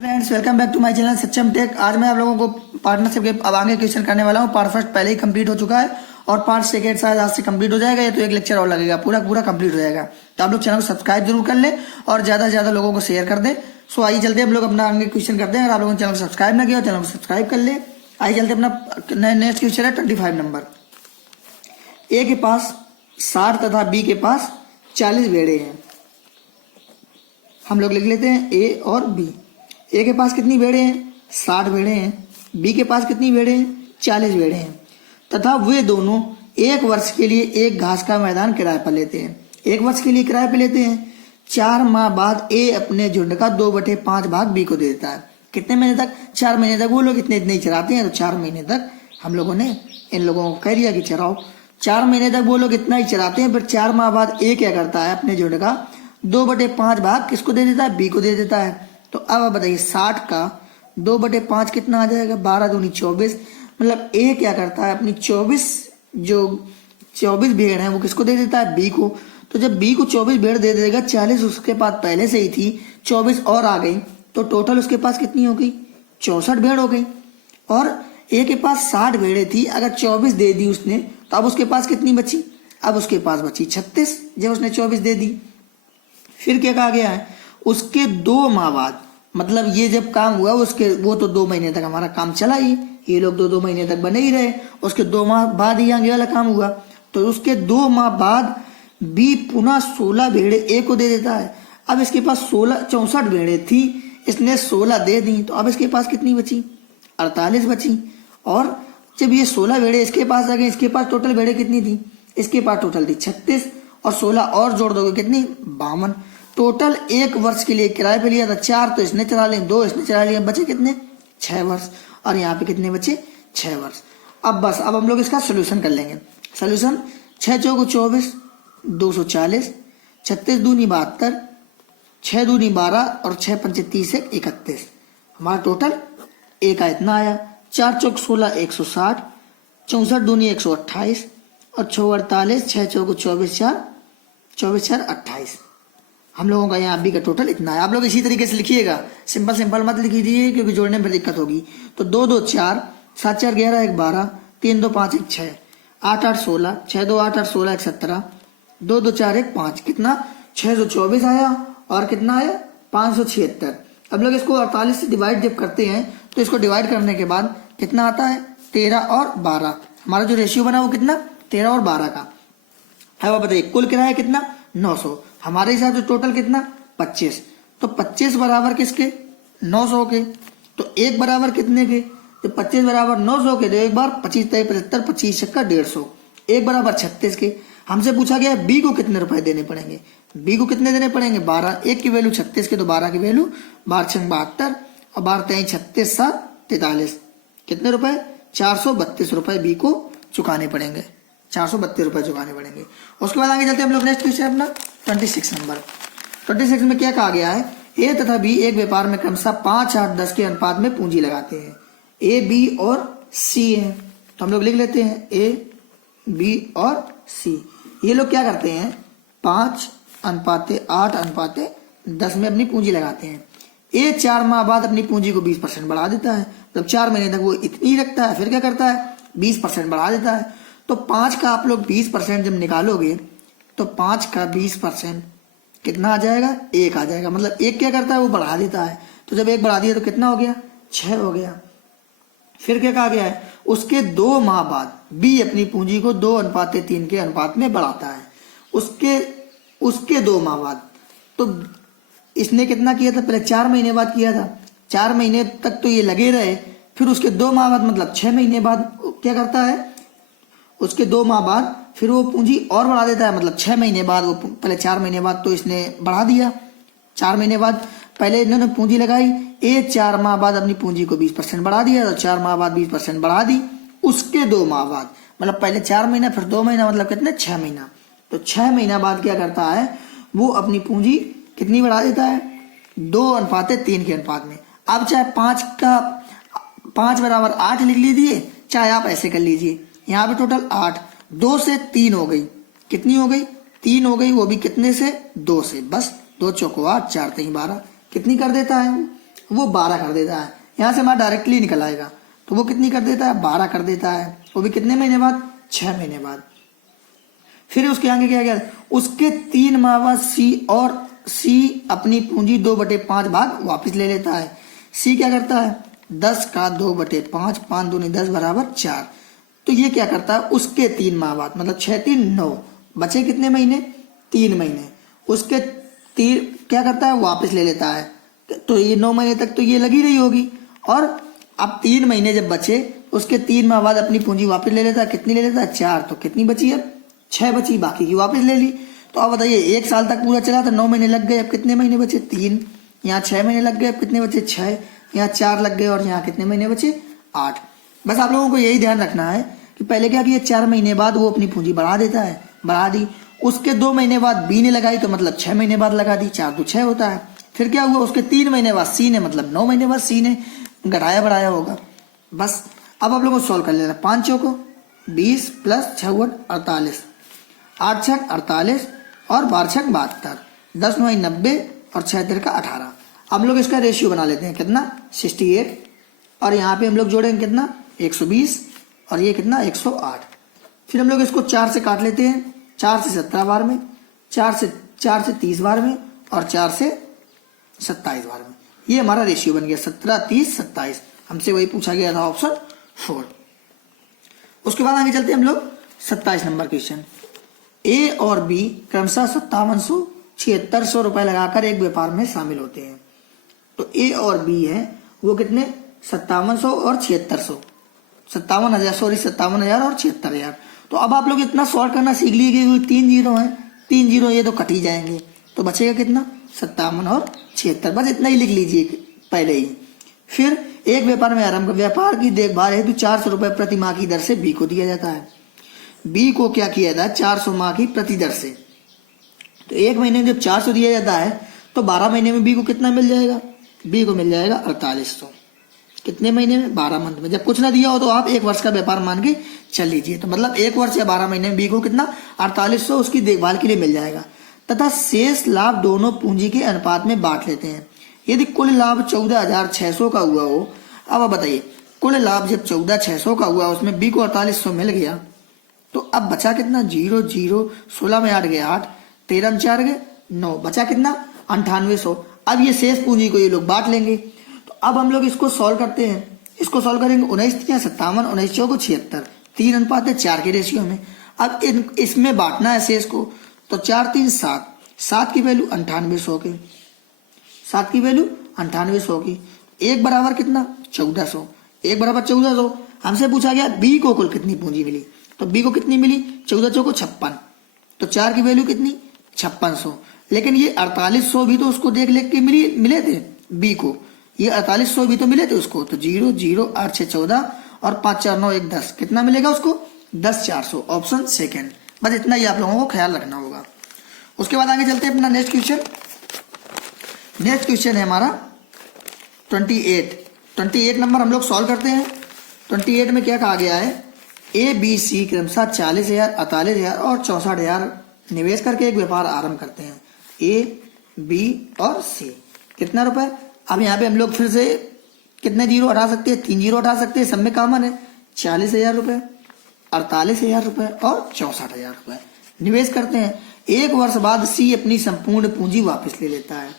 Friends, welcome back to my channel Saksham tech. आज मैं आप लोगों को पार्टनरशिप के अब आगे क्वेश्चन करने वाला हूँ। पार्ट फर्स्ट पहले ही कंप्लीट हो चुका है और पार्ट सेकेंड शायद आज से कंप्लीट हो जाएगा। ये तो एक लेक्चर और लगेगा, पूरा पूरा कंप्लीट हो जाएगा। तो आप लोग चैनल को सब्सक्राइब जरूर कर लें और ज़्यादा से ज़्यादा लोगों को शेयर कर दें। सो आइए चलते हम लोग अपना आगे क्वेश्चन करते हैं। अगर आप लोगों ने चैनल को सब्सक्राइब ना किया, चैनल को सब्सक्राइब कर ले। आइए चलते अपना नेक्स्ट क्वेश्चन है 25 नंबर। ए के पास 60 तथा बी के पास 40 भेड़े हैं। हम लोग लिख लेते हैं ए और बी। ए के पास कितनी भेड़े हैं? 60 भेड़े हैं। बी के पास कितनी भेड़े हैं? 40 भेड़े हैं तथा वे दोनों एक वर्ष के लिए एक घास का मैदान किराए पर लेते हैं। एक वर्ष के लिए किराए पर लेते हैं। 4 माह बाद ए अपने झुंड का 2/5 भाग बी को दे देता है। कितने महीने तक? 4 महीने तक वो लोग इतने इतने ही चराते हैं। तो 4 महीने तक हम लोगों ने इन लोगों को कह दिया कि चराओ। 4 महीने तक वो लोग इतना ही चराते हैं। फिर 4 माह बाद ए क्या करता है? अपने झुंड का 2/5 भाग किसको दे देता है? बी को दे देता है। तो अब आप बताइए 60 का 2/5 कितना आ जाएगा? 12 दूनी 24। मतलब ए क्या करता है? अपनी 24 भेड़ है वो किसको दे देता है? बी को। तो जब बी को 24 भेड़ दे देगा, 40 उसके पास पहले से ही थी, 24 और आ गई, तो टोटल उसके पास कितनी हो गई? 64 भेड़ हो गई। और ए के पास 60 भेड़े थी, अगर 24 दे दी उसने तो अब उसके पास कितनी बची? अब उसके पास बची 36 जब उसने 24 दे दी। फिर क्या कहा गया है? उसके 2 माह बाद, मतलब ये जब काम हुआ उसके वो तो 2 महीने तक हमारा काम चला ही, ये लोग 2 महीने तक बने ही रहे। उसके 2 माह बाद ही आगे वाला काम हुआ। तो उसके 2 माह बाद बी पुनः 16 भेड़े ए को दे देता है। अब इसके पास 64 भेड़े थी, इसने 16 दे दी, तो अब इसके पास कितनी बची? 48 बची। और जब ये 16 भेड़े इसके पास आ गए, इसके पास टोटल भेड़े कितनी थी? इसके पास टोटल थी 36 और 16 और जोड़ दोगे कितनी? 52। टोटल एक वर्ष के लिए किराए पे लिया था। 4 तो इसने चला लिए, 2 इसने चला लिया, बचे कितने? 6 वर्ष। और यहाँ पे कितने बचे? 6 वर्ष। अब बस अब हम लोग इसका सोल्यूशन कर लेंगे। सोल्यूशन 6 चौको 24, 240, 36 दूनी 72, 6 दूनी 12 और 6 पंचे 30 है 31। हमारा टोटल ए का इतना आया। 4 चौक 16, 160, 64 दूनी 128 और 6 48, 6 चौको 24 4, 24 4 28। हम लोगों का यहाँ बी का टोटल इतना है। आप लोग इसी तरीके से लिखिएगा, सिंपल सिंपल मत लिखिए क्योंकि जोड़ने में दिक्कत होगी। तो 2 2 4, 7 4 11 1 12, 3 2 5 1 6, 8 8 16, 6 2 8 8 16 1 17, 2 2 4 1 5। कितना? 624 आया। और कितना आया? 576। अब लोग इसको 48 से डिवाइड जब करते हैं तो इसको डिवाइड करने के बाद कितना आता है? 13 और 12। हमारा जो रेशियो बना वो कितना? 13 और 12 का है। वो बताइए कुल किराया कितना? 900। हमारे हिसाब से टोटल कितना? 25। तो 25 बराबर किसके? 900 के। तो एक बराबर कितने के? तो 25 बराबर 900 के। तो एक बार 25 75, 25 छक्का 150, एक बराबर 36 के। हमसे पूछा गया बी को कितने रुपए देने पड़ेंगे? बी को कितने देने पड़ेंगे? 12। एक की वैल्यू 36 के, तो 12 की वैल्यू 12 छंग 72 और 12 3 36 7 43। कितने रुपए? 432 रुपए बी को चुकाने पड़ेंगे। 432 रुपए चुकाने पड़ेंगे। उसके बाद आगे चलते हैं हम लोग नेक्स्ट क्वेश्चन अपना 26 नंबर। 26 में क्या कहा गया है? ए तथा बी एक व्यापार में क्रमशः 5 8 10 के अनुपात में पूंजी लगाते हैं। ए बी और सी है, तो हम लोग लिख लेते हैं ए बी और सी। ये लोग क्या करते हैं? 5 अनुपाते 8 अनुपाते 10 में अपनी पूंजी लगाते हैं। ए 4 माह बाद अपनी पूंजी को 20% बढ़ा देता है। मतलब 4 महीने तक वो इतनी ही रखता है, फिर क्या करता है? 20% बढ़ा देता है। तो 5 का आप लोग 20% जब निकालोगे तो 5 का 20% कितना आ जाएगा? 1 आ जाएगा। मतलब 1 क्या करता है? वो बढ़ा देता है। तो जब 1 बढ़ा दिया तो कितना हो गया? 6 हो गया। फिर क्या कहा गया है? उसके 2 माह बाद बी अपनी पूंजी को 2:3 के अनुपात में बढ़ाता है। उसके 2 माह बाद, तो इसने कितना किया था? पहले 4 महीने बाद किया था। 4 महीने तक तो ये लगे रहे। फिर उसके 2 माह बाद मतलब 6 महीने बाद क्या करता है? उसके 2 माह बाद फिर वो पूंजी और बढ़ा देता है। मतलब 6 महीने बाद वो, पहले 4 महीने बाद तो इसने बढ़ा दिया। 4 महीने बाद पहले इन्होंने पूंजी लगाई। ए 4 माह बाद अपनी पूंजी को 20% बढ़ा दिया, तो 4 माह बाद 20% बढ़ा दी। उसके 2 माह बाद, मतलब पहले 4 महीना फिर 2 महीना, मतलब कितने? 6 महीना। तो 6 महीना बाद क्या करता है? वो अपनी पूंजी कितनी बढ़ा देता है? 2:3 के अनुपात में। अब चाहे 5 बराबर 8 लिख लीजिए, चाहे आप ऐसे कर लीजिए। यहाँ पे टोटल 8, 2 से 3 हो गई। कितनी हो गई? 3 हो गई। वो भी कितने से? 2 से। बस 2 चौको 8, 4 3 12। कितनी कर देता है? वो 12 कर देता है। यहाँ से हमारा डायरेक्टली निकल आएगा, तो वो कितनी कर देता है, 12 कर देता है, वो भी कितने महीने बाद, 6 महीने बाद। फिर उसके आगे क्या गया, उसके 3 माह बाद सी अपनी पूंजी 2/5 भाग वापस ले लेता है। सी क्या करता है, 10 का 2/5, 5 दूनी 10 बराबर 4। तो ये क्या करता है, उसके 3 माह बाद, मतलब 6 3 9, बचे कितने महीने, 3 महीने, उसके 3 क्या करता है, वापस ले लेता है। तो ये 9 महीने तक तो ये लगी रही होगी, और अब 3 महीने जब बचे, उसके 3 माह बाद अपनी पूंजी वापस ले लेता है। कितनी ले लेता है, 4। तो कितनी बची, अब 6 बची, बाकी की वापस ले ली। तो अब बताइए 1 साल तक पूरा चला था, 9 महीने लग गए, अब कितने महीने बचे, 3। यहाँ 6 महीने लग गए, अब कितने बचे, 6। यहाँ 4 लग गए, और यहाँ कितने महीने बचे, 8। बस आप लोगों को यही ध्यान रखना है कि पहले क्या किया, 4 महीने बाद वो अपनी पूंजी बढ़ा देता है, बढ़ा दी। उसके 2 महीने बाद बी ने लगाई, तो मतलब 6 महीने बाद लगा दी, 4 2 6 होता है। फिर क्या हुआ, उसके 3 महीने बाद सी ने, मतलब 9 महीने बाद सी ने घटाया बढ़ाया होगा। बस अब आप लोगों को सॉल्व कर लेना। 5 चौको 20 प्लस 6 48, 8 छक 48 और 12 छक 72, 10 9 90 और 6 3 का 18। हम लोग इसका रेशियो बना लेते हैं, कितना, 68, और यहाँ पे हम लोग जोड़ेंगे कितना, 120, और ये कितना, 108। फिर हम लोग इसको 4 से काट लेते हैं, 4 से 17 बार में, 4 से 30 बार में, और 4 से 27 बार में। ये हमारा रेशियो बन गया 17 30 27। हमसे वही पूछा गया था, ऑप्शन 4। उसके बाद आगे चलते हैं हम लोग 27 नंबर क्वेश्चन। ए और बी क्रमशः 5700 7600 रुपए लगाकर एक व्यापार में शामिल होते हैं। तो ए और बी है वो कितने, 5700 और 7600, 57,000 और 76,000। तो अब आप लोग इतना सॉल्व करना सीख लीजिए, 3 जीरो है, 3 जीरो ये तो कट ही जाएंगे, तो बचेगा कितना, 57 और 76। बस इतना ही लिख लीजिए पहले ही। फिर एक व्यापार में आरंभ, व्यापार की देखभाल हेतु 400 रुपए प्रति माह की दर से बी को दिया जाता है। बी को क्या किया जाता है, 400 माह की प्रति दर से। तो एक महीने में जब 400 दिया जाता है, तो 12 महीने में बी को कितना मिल जाएगा, बी को मिल जाएगा 4800। कितने महीने में, 12 मंथ में। जब कुछ ना दिया हो तो आप 1 वर्ष का व्यापार मान के चल लीजिए, तो मतलब 1 वर्ष या 12 महीने में बी को कितना, 4800 उसकी देखभाल के लिए मिल जाएगा। तथा शेष लाभ दोनों पूंजी के अनुपात में बांट लेते हैं। यदि कुल लाभ 14,600 का हुआ हो, अब आप बताइए कुल लाभ जब 14,600 का हुआ, उसमें बी को 4800 मिल गया, तो अब बचा कितना, 0 0, 16 में 8 गए 8, 13 में 4 गए 9, बचा कितना, 9800। अब ये शेष पूंजी को ये लोग बांट लेंगे। तो अब हम लोग इसको सॉल्व करते हैं, इसको सॉल्व करेंगे। 19 या 57, 19 चौको 76, 3 अनुपात 4 के रेशियो में। अब इसमें बांटना है शेष को, तो 4 3 7, 7 की वैल्यू 9800 की, 7 की वैल्यू 9800 की। 1 बराबर कितना, 1400, 1 बराबर 1400। हमसे पूछा गया बी को कुल कितनी पूंजी मिली, तो बी को कितनी मिली, 14 चौको 56, तो 4 की वैल्यू कितनी, 5600। लेकिन ये 4800 भी तो उसको देख के मिले थे बी को, ये 4800 भी तो मिले थे उसको। तो 0 0 8 6 14 और 5 4 9 1 10, कितना मिलेगा उसको, 10,400, ऑप्शन सेकेंड। बस इतना ही आप लोगों को ख्याल रखना होगा। उसके बाद आगे चलते हैं अपना नेक्स्ट क्वेश्चन। नेक्स्ट क्वेश्चन है हमारा 28 नंबर हम लोग सॉल्व करते हैं। 28 में क्या कहा गया है, ए बी सी क्रमशः 40,000 48,000 और 64,000 निवेश करके एक व्यापार आरंभ करते हैं। ए बी और सी कितना रुपए, अब यहाँ पे हम लोग फिर से कितने जीरो हटा सकते हैं, 3 जीरो हटा सकते हैं, सब में कॉमन है। 40,000 रुपए, 48,000 रुपए और 64,000 रुपए निवेश करते हैं। 1 वर्ष बाद सी अपनी संपूर्ण पूंजी वापस ले लेता है।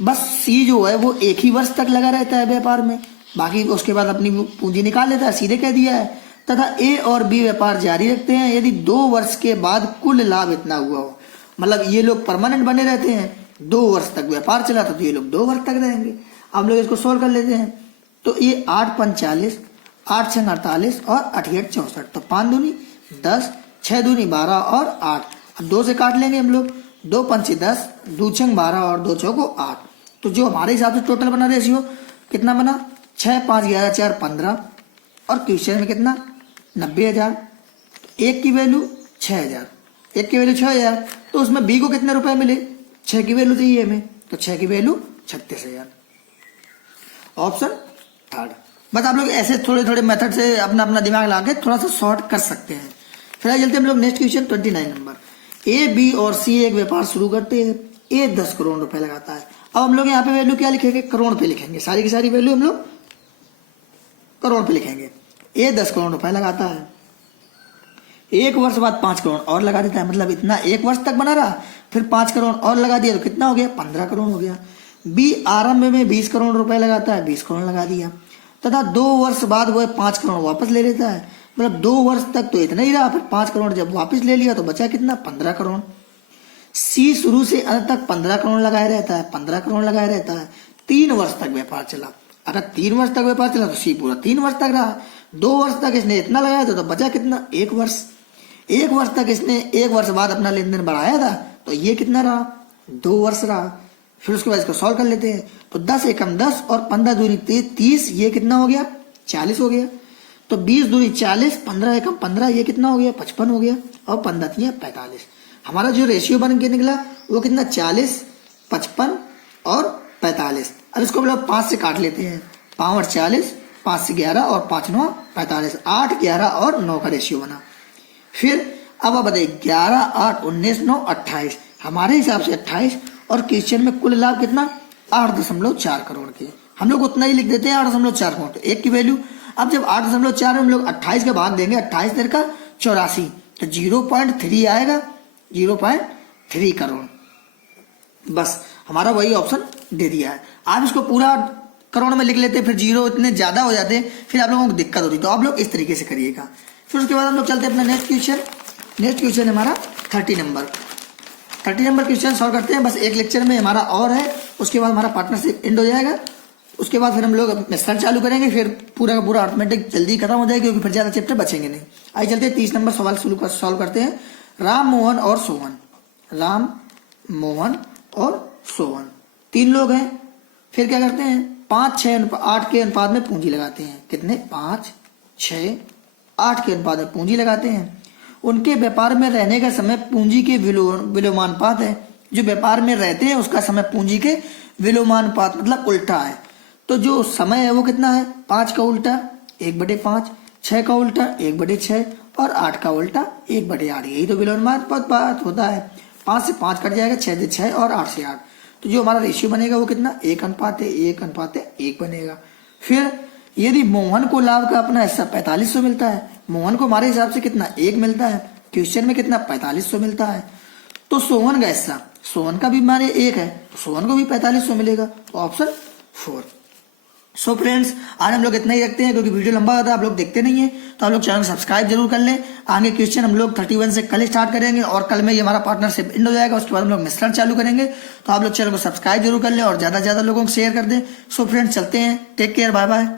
बस सी जो है वो 1 ही वर्ष तक लगा रहता है व्यापार में, बाकी उसके बाद अपनी पूंजी निकाल लेता है, सीधे कह दिया है। तथा ए और बी व्यापार जारी रखते हैं यदि 2 वर्ष के बाद कुल लाभ इतना हुआ हो। मतलब ये लोग परमानेंट बने रहते हैं, 2 वर्ष तक व्यापार चला तो ये लोग 2 वर्ष तक रहेंगे। अब लोग इसको सोल्व कर लेते हैं, तो ये 8 5 40, 8 6 48 और 8 8 64, तो 5 दूनी 10, 6 दूनी 12 और 8। अब 2 से काट लेंगे हम लोग, 2 5 10, 2 6 12 और 2 चौको 8। तो जो हमारे हिसाब से टोटल बना रेशियो कितना बना, 6 5 11 4 15 और क्वेश्चन में कितना 90,000। 1 की वैल्यू 6,000, 1 की वैल्यू 6,000, तो उसमें बी को कितने रुपए मिले, 6 की वैल्यू चाहिए हमें, तो 6 की वैल्यू 36,000, ऑप्शन थर्ड। बस आप लोग ऐसे थोड़े थोड़े मेथड से अपना अपना दिमाग लगा के थोड़ा सा शॉर्ट कर सकते हैं। फिर चलते हम लोग next question 29 number. A B और सी एक व्यापार शुरू करते हैं। ए 10 करोड़ रुपए लगाता है अब हम लोग यहाँ पे वैल्यू क्या लिखेंगे, करोड़ पे लिखेंगे, सारी की सारी वैल्यू हम लोग करोड़ पे लिखेंगे। ये 10 करोड़ रुपए लगाता है, 1 वर्ष बाद 5 करोड़ और लगा देता है, मतलब इतना 1 वर्ष तक बना रहा, फिर 5 करोड़ और लगा दिया तो कितना हो गया, 15 करोड़ हो गया। बी आरंभ में 20 करोड़ रुपए लगाता है, 20 करोड़ लगा दिया, तथा 2 वर्ष बाद वो 5 करोड़ वापस ले लेता है, मतलब 2 वर्ष तक तो इतना ही रहा, फिर 5 करोड़ जब वापस ले लिया तो बचा कितना, 15 करोड़। सी शुरू से अंत तक 15 करोड़ लगाए रहता है, 15 करोड़ लगाए रहता है, 3 वर्ष तक व्यापार चला। अगर 3 वर्ष तक व्यापार चला तो सी पूरा 3 वर्ष तक रहा, 2 वर्ष तक इसने इतना लगाया था तो बचा कितना, 1 वर्ष। 1 वर्ष तक इसने 1 वर्ष बाद अपना लेन देन बढ़ाया था तो ये कितना रहा, 2 वर्ष रहा। फिर उसके बाद इसको सॉल्व कर लेते हैं, तो 10 एकम 10 और 15 दूनी 30, ये कितना हो गया, 40 हो गया। तो 20 दूनी 40, 15 एकम 15, ये कितना हो गया, 55 हो गया, और 15 दिया 45। हमारा जो रेशियो बन के निकला वो कितना, 40, 55 और 45। अब इसको हम लोग 5 से काट लेते हैं, 5 और 40, 5 से 11 और 5 9 45, 8, 11 और 9 का रेशियो बना। फिर अब आप बताइए 11, 8, 19, 9, 28, हमारे हिसाब से 28, और क्वेश्चन में कुल लाभ कितना, 8.4 करोड़ के। हम लोग उतना ही लिख देते हैं 8.4 करोड़, तो एक की वैल्यू। अब जब 8.4 में हम लोग 28 का भाग देंगे, 28 देर का 84, तो 0.3 आएगा, 0.3 करोड़। बस हमारा वही ऑप्शन दे दिया है। आप इसको पूरा करोड़ में लिख लेते, फिर जीरो इतने ज्यादा हो जाते, फिर आप लोगों को दिक्कत होती, तो आप लोग इस तरीके से करिएगा। फिर उसके बाद हम लोग चलते हैं अपना नेक्स्ट क्वेश्चन। नेक्स्ट क्वेश्चन हमारा 30 नंबर क्वेश्चन सॉल्व करते हैं। बस एक लेक्चर में हमारा और है, उसके बाद हमारा पार्टनरशिप एंड हो जाएगा। उसके बाद फिर हम लोग मेथड चालू करेंगे, फिर पूरा का पूरा ऑटोमेटिक जल्दी खत्म हो जाएगा, क्योंकि फिर ज्यादा चैप्टर बचेंगे नहीं। आइए चलते हैं 30 नंबर सवाल सॉल्व करते हैं। राम मोहन और सोहन, राम मोहन और सोहन 3 लोग हैं। फिर क्या करते हैं, 5, 6, 8 के अनुपात में पूंजी लगाते हैं। कितने, 5, 6, 8 के अनुपात में पूंजी लगाते हैं। उनके व्यापार में रहने का समय पूंजी के विलोमानुपात है। जो व्यापार में रहते हैं उसका समय पूंजी के विलोमानुपात मतलब उल्टा है। तो जो समय है वो कितना है, 5 का उल्टा 1/5, 6 का उल्टा 1/6 और 8 का उल्टा 1/8। यही तो विलोमानुपात होता है। 5 से 5 कट जाएगा, 6 से 6 और 8 से 8। तो जो हमारा रेशियो बनेगा वो कितना, 1:1:1 बनेगा। फिर यदि मोहन को लाभ का अपना हिस्सा 4500 मिलता है, मोहन को हमारे हिसाब से कितना 1 मिलता है, क्वेश्चन में कितना 4500 मिलता है, तो सोहन का हिस्सा, सोहन का भी हमारे 1 है, तो सोहन को भी 4500 मिलेगा, तो ऑप्शन 4। सो फ्रेंड्स, आज हम लोग इतना ही रखते हैं, क्योंकि वीडियो लंबा होता है, आप लोग देखते नहीं है, तो आप लोग चैनल सब्सक्राइब जरूर कर लें। आगे क्वेश्चन हम लोग 31 से कल स्टार्ट करेंगे, और कल में ये हमारा पार्टनरशिप एंड हो जाएगा। उसके बाद हम लोग मिश्रण चालू करेंगे, तो आप लोग चैनल को सब्सक्राइब जरूर कर लें और ज्यादा से ज्यादा लोगों को शेयर कर दें। सो फ्रेंड्स, चलते हैं, टेक केयर, बाय बाय।